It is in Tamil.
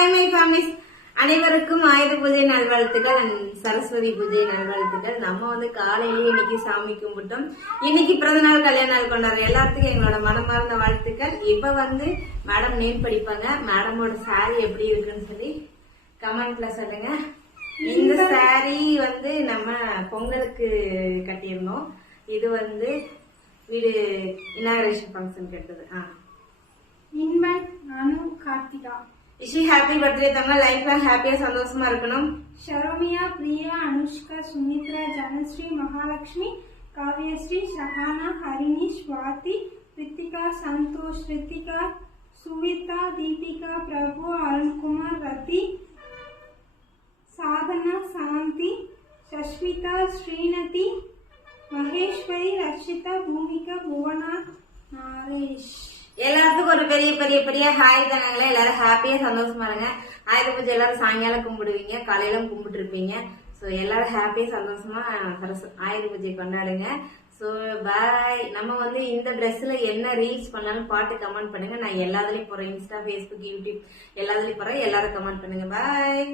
ஹாய் மை ஃபேமிலிஸ், அனைவருக்கும் ஆயுத பூஜை நல்வாழ்த்துக்கள் அண்ட் சரஸ்வதி பூஜை நல்வாழ்த்துக்கள். நம்ம காலையிலேயே இன்னைக்கு சாமி கும்பிட்டோம். இன்னைக்கு பிறந்த நாள் கல்யாண நாள் கொண்டாடுற எல்லாத்துக்கும் எங்களோட மனமார்ந்த வாழ்த்துக்கள். இப்ப மேடம் நேம் படிப்பாங்க. மேடமோட சாரி எப்படி இருக்குன்னு சொல்லி கமெண்ட்ல சொல்லுங்க. இந்த சாரி நம்ம பொங்கலுக்கு கட்டியிருந்தோம். இது வீடு இனாகரேஷன் ஃபங்க்ஷன் கட்டுது. இன்பன் அனு கார்த்திகா. இஷி ஹாப்பி பர்த்டே தங்க. லைஃப்ல ஹாப்பியா சந்தோஷமா இருக்கணும். ஷரோமியா, பிரியா, அனுஷ்கா, சுமித்ரா, ஜனஸ்ரீ, மகாலட்சுமி, காவியஸ்ரீ, ஷஹானா, ஹரிணி, ஸ்வாதி, ரித்திகா, சந்தோஷ், ரித்திகா, சுவிதா, தீபிகா, பிரபு, அருண்குமார், ரதி, சாதனா, சாந்தி, சஷ்மிதா, ஸ்ரீநதி, மகேஸ்வரி, ரக்ஷிதா, பூமிகா, புவனா, நாரேஷ். எல்லாத்துக்கும் ஒரு பெரிய பெரிய பெரிய ஹாய் தானங்களே. எல்லாரும் ஹாப்பியா சந்தோஷமா இருங்க. ஆயுத பூஜை எல்லாரும் சாயங்காலம் கும்பிடுவீங்க, காலையில கும்பிட்டு இருப்பீங்க. ஸோ எல்லாரும் ஹாப்பியா சந்தோஷமா ஆயுத பூஜை கொண்டாடுங்க. So bye. நம்ம இந்த ட்ரெஸ்ல என்ன ரீல்ஸ் பண்ணாலும் பாட்டு கமெண்ட் பண்ணுங்க. நான் எல்லாத்துலயும் போறேன். இன்ஸ்டா, ஃபேஸ்புக், யூடியூப் எல்லாத்துலயும் போறேன். எல்லாரும் கமெண்ட் பண்ணுங்க. பாய்.